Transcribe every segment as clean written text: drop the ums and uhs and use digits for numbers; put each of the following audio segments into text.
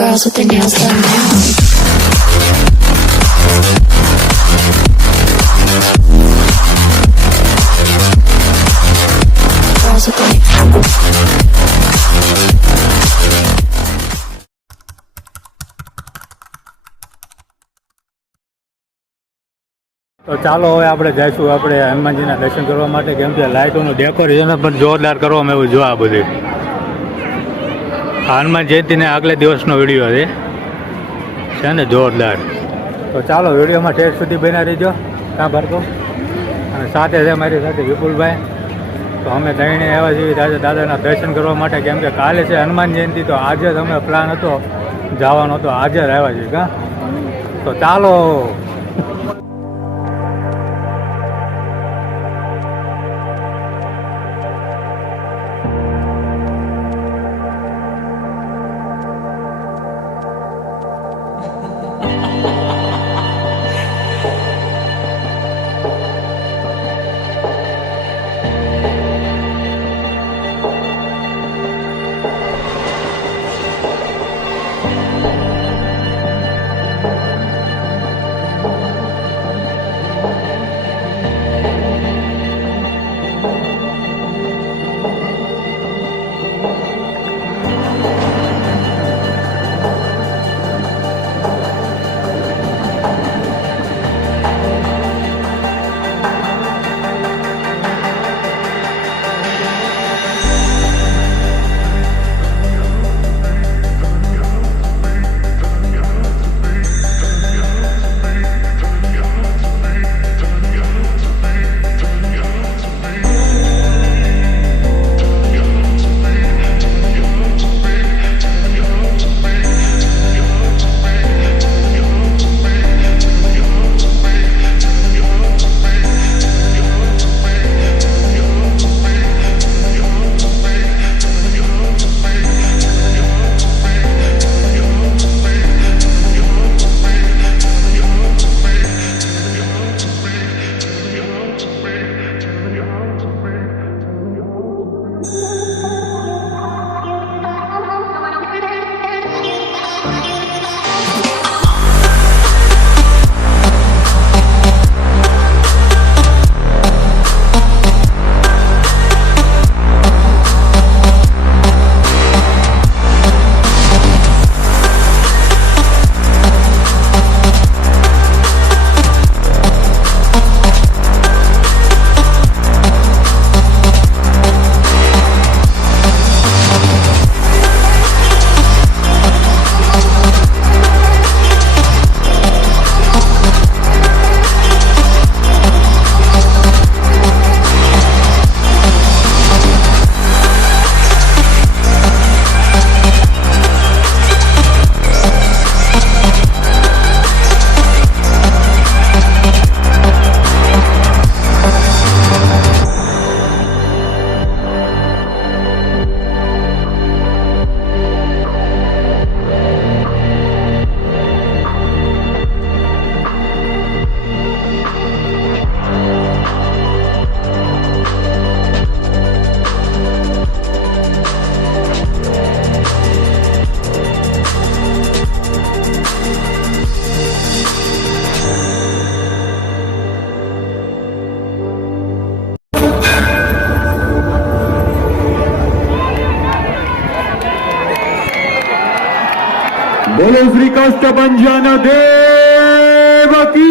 girls with their nails done now. Girls with their તો ચાલો હવે આપણે જઈશું આપણે હનુમાનજીના દર્શન કરવા માટે, કેમ કે લાઇટોનું ડેકોરેશન પણ જોરદાર કરવામાં આવ્યું. જો આ બધી હનુમાન જયંતિને આગલે દિવસનો વિડીયો છે ને જોરદાર. તો ચાલો વિડીયોમાં ઠેર સુધી બન્યા રહીજો. કાં ભરતો અને સાથે છે મારી સાથે વિપુલભાઈ. તો અમે ત્રણે આવ્યા છીએ દાદાના દર્શન કરવા માટે, કેમ કે કાલે છે હનુમાન જયંતિ. તો આજે જ અમે પ્લાન હતો જવાનો, તો આજે જ આવ્યા છીએ. કાં તો ચાલો. બોલો શ્રી કષ્ટભંજન દેવ કી.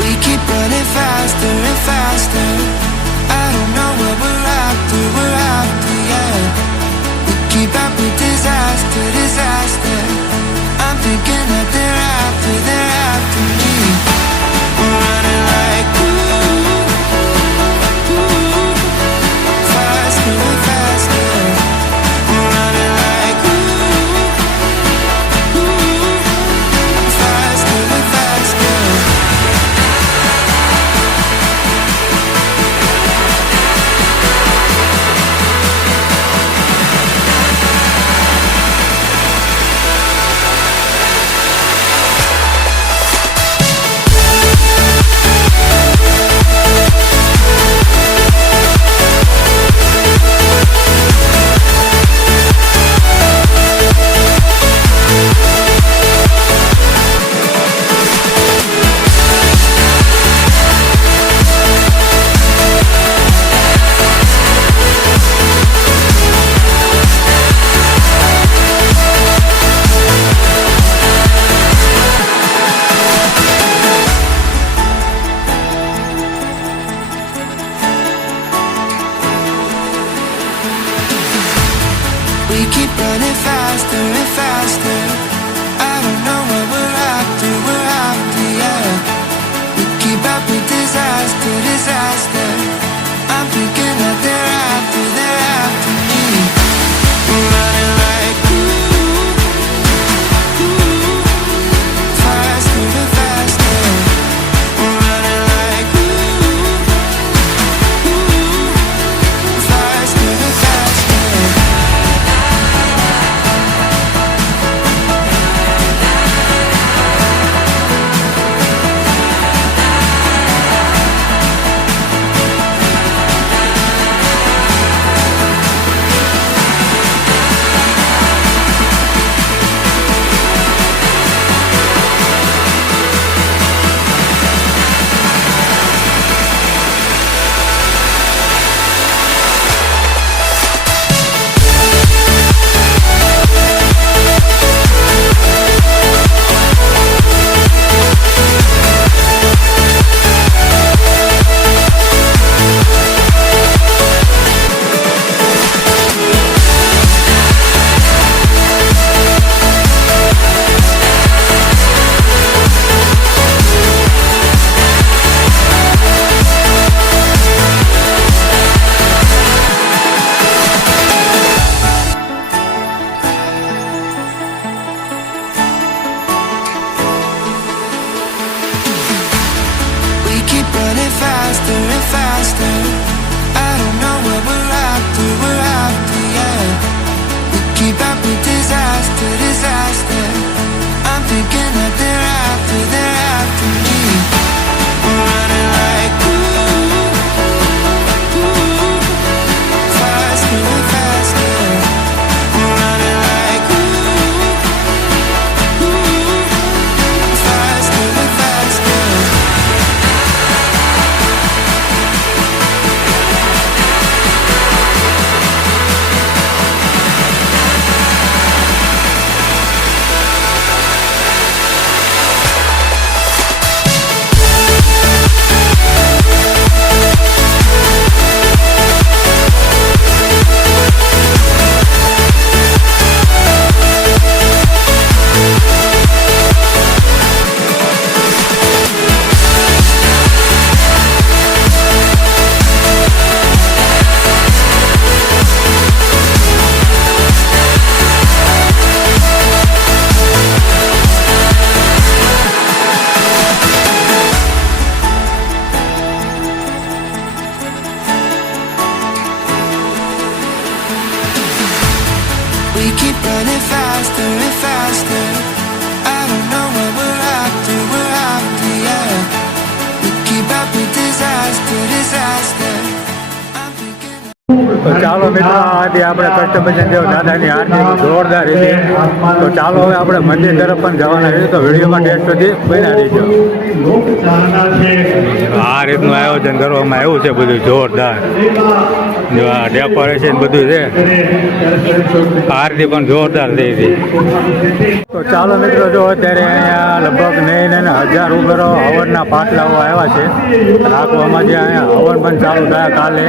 We keep running faster and faster. I don't know what we're after, yeah. We keep up with disaster. I'm thinking that they're after me. We're running like ooh, keep running faster and faster. I don't know what we're after, yeah. We keep up with disaster, disaster. I'm thinking that they're after me. We're running like faster and faster. We're running like faster and faster. We keep running faster and faster. I don't know what we're after, yeah. We keep up with disaster, disaster. I'm thinking that they're after me. We're running like faster and faster. We're running like faster and faster. We keep running faster and faster. I don't know what we're after, yeah. We keep up with disaster, disaster. I'm thinking. તો ચાલો મિત્રો આજે આપણે કષ્ટભંજન દાદાની આરતી જોરદાર રીતે. તો ચાલો હવે આપણે મંદિર તરફ પણ જવાના છીએ. તો વિડીયોમાં ટેસ્ટ સુધી બન્યા રહીજો. આ રીતનું આયોજન કરવામાં આવ્યું છે બધું જોરદાર. જો આ ડેકોરેશન બધું છે. આરતી પણ જોરદાર થઈ હતી. તો ચાલો મિત્રો જો અત્યારે અહીંયા લગભગ નહીં 1000 ઉગરો હવનના પાટલાઓ આવ્યા છે રાખવામાં. જે અહીંયા હવન પણ ચાલુ થયા કાલે.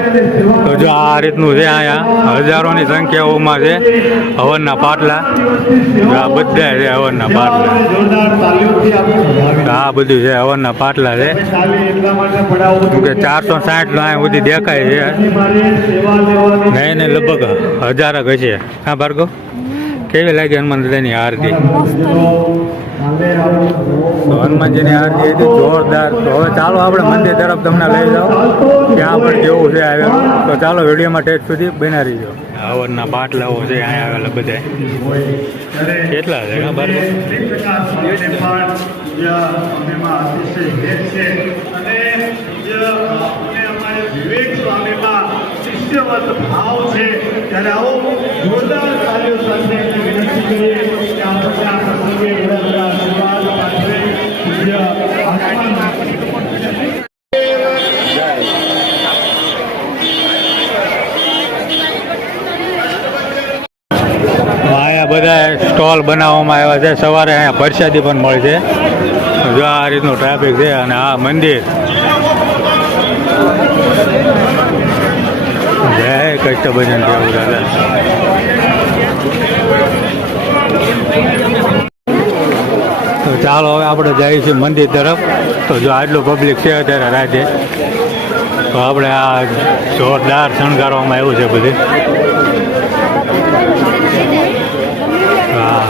તો જો આ રીતનું છે અહીંયા હજારોની સંખ્યાઓમાં છે હવનના પાટલા. આ બધા છે હવનના પાટલા. આ બધું છે હવનના પાટલા છે. 460 અહીંયા સુધી દેખાય છે. નહીં લગભગ 1000 હશે. હા ભાર્ગવ, કેવી લાગી હનુમાન દાદાની આરતી? તો હનુમાનજીની આરતી હતી જોરદાર. તો હવે ચાલો આપણે મંદિર તરફ તમને લઈ જાઓ. ત્યાં પણ કેવું છે આવેલું. તો ચાલો વિડીયોમાં ટેસ્ટ સુધી બના રહીજો. હવનના પાટલાઓ છે અહીંયા આવેલા બધા. કેટલા છે? હા ભાર્ગવ, વિવેક સ્વામીમાં શિષ્યવત ભાવ છે ત્યારે આવો જોરદાર કાર્યો સાથે વિનંતી કરીએ કે આપણે આ પ્રસંગે બધા આશીર્વાદ પાછળ પૂજ્ય અહીંયા બધા સ્ટોલ બનાવવામાં આવ્યા છે. સવારે અહીંયા પ્રસાદી પણ મળે છે. જો આ રીતનું ટ્રાફિક છે. અને આ મંદિર જય કષ્ટભંજન દેવ દાદા. તો ચાલો હવે આપણે જઈએ છીએ મંદિર તરફ. તો જો આટલું પબ્લિક છે અત્યારે રાતે, તો આપણે આ જોરદાર શણગારવામાં આવ્યું છે બધું. હા,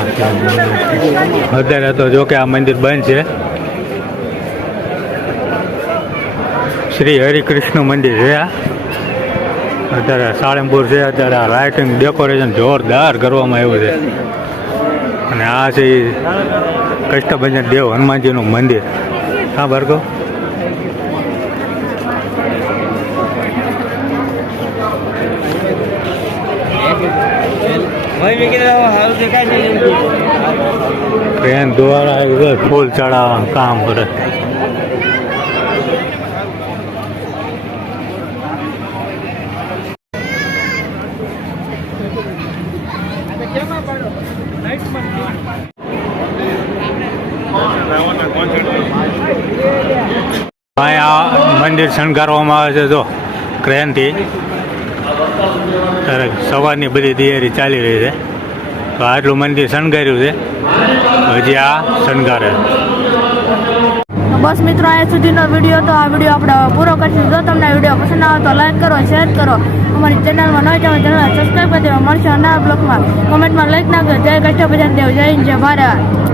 અત્યારે તો જો કે આ મંદિર બંધ છે. શ્રી હરિકૃષ્ણ મંદિર છે આ. અત્યારે સાળંગપુર છે. અત્યારે આ લાઇટિંગ ડેકોરેશન જોરદાર કરવામાં આવ્યું છે. અને આ છે કષ્ટભંજન દેવ હનુમાનજીનું મંદિર. હા બાળકો, ટ્રેન દ્વારા ફૂલ ચડાવવાનું કામ કરે. અહીંયા મંદિર શણગારવામાં આવે છે જો ક્રેનથી. ત્યારે સવારની બધી તૈયારી ચાલી રહી છે. તો આટલું મંદિર શણગાર્યું છે, હજી આ શણગારે. બસ મિત્રો, અહીંયા સુધીનો વિડીયો તો આ વિડીયો આપણે પૂરો કરીશું. જો તમને વિડીયો પસંદ આવે તો લાઈક કરો, શેર કરો. અમારી ચેનલમાં નવા ચેનલ સબસ્ક્રાઈબ કરી દેવા. મળશે નવા બ્લોગમાં. કોમેન્ટમાં લાઈક નાખજો. જય કષ્ટભંજન દેવ, જય હિન્દ, જય ભારત.